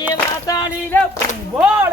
一马ตา了，不ครับผมพ่อเ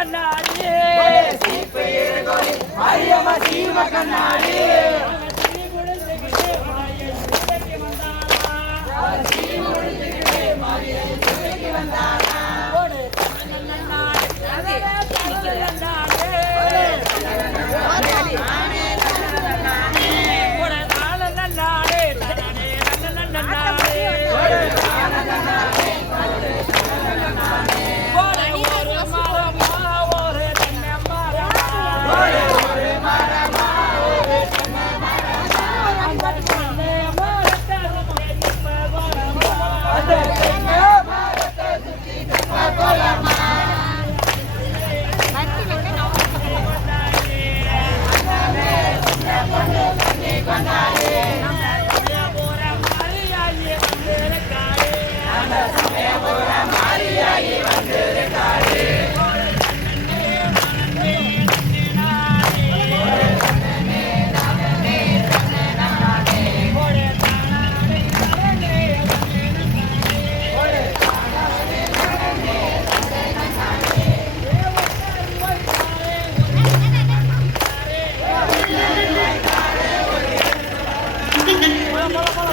கண்ணாடி. சீப்பை சீம கண்ணாடி.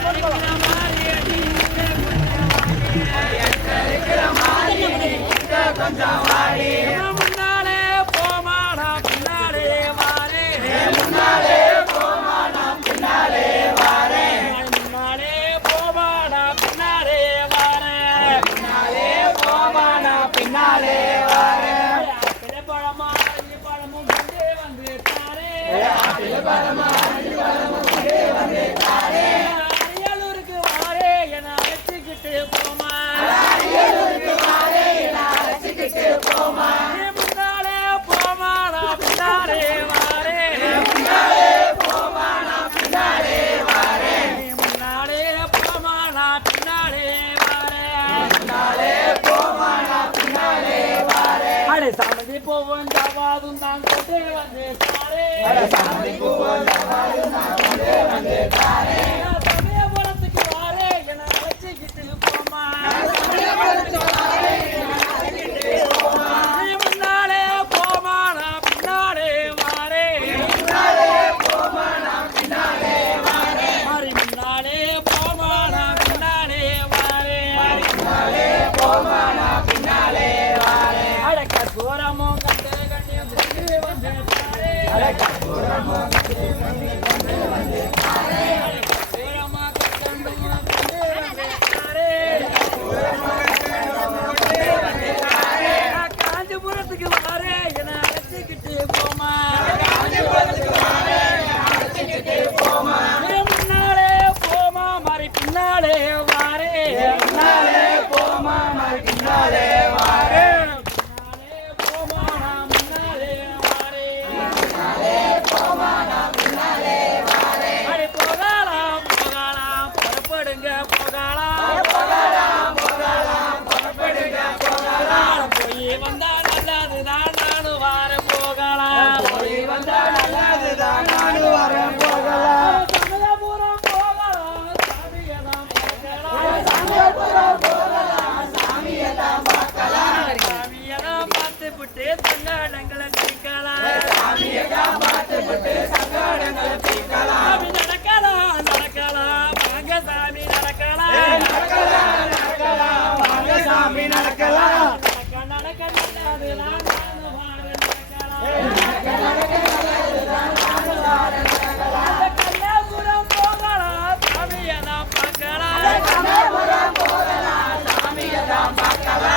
சீம கண்ணாடி முன்னாலே போமாடா பின்னாலே வாரே. முன்னாலே போமாடா பின்னாலே வாரே முன்னாலே போமாடா பின்னாலே வாரே முன்னாலே போமாடா பின்னாலே வாரே ஆப்பிள பழமும் வந்து தாரே ஜவாதும் தான் கொண்டே வந்து தாரே அடே சாமதி போவோம் தான் கொண்டே வந்து தாரே சமயபுரத்துக்கு வாரே என அழைச்சிக்கிட்டு போமா சமயபுரத்துக்கு வாரே என போமா நீ முன்னாலே பின்னாலே வாரே முன்னாலே பின்னாலே வாரே மாறி முன்னாலே பின்னாலே வாரே முன்னாலே பின்னாலே வாரே அட வந்து புட்டு சங்காடங்களை தீக்கலாம் சாமியை காப்பாத்து புட்டு சங்காடங்களை தீக்கலாம் சாமி நடக்கலாம் நடக்கலாம் வாங்க சாமி நடக்கலாம் நடக்கலாம் நடக்கலாம். வாங்க சாமி நடக்கலாம் நடக்க நடக்காது நடக்க நடக்க Bacala.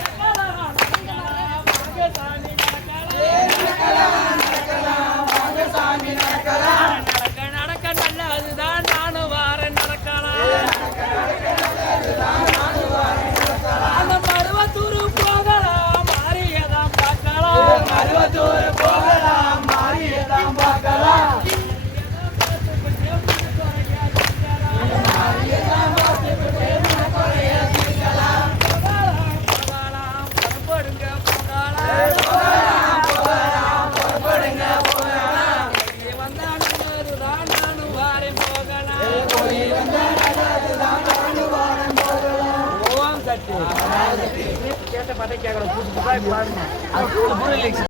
সাবস্ক্রাইব করুন আর ভুলে দেখছি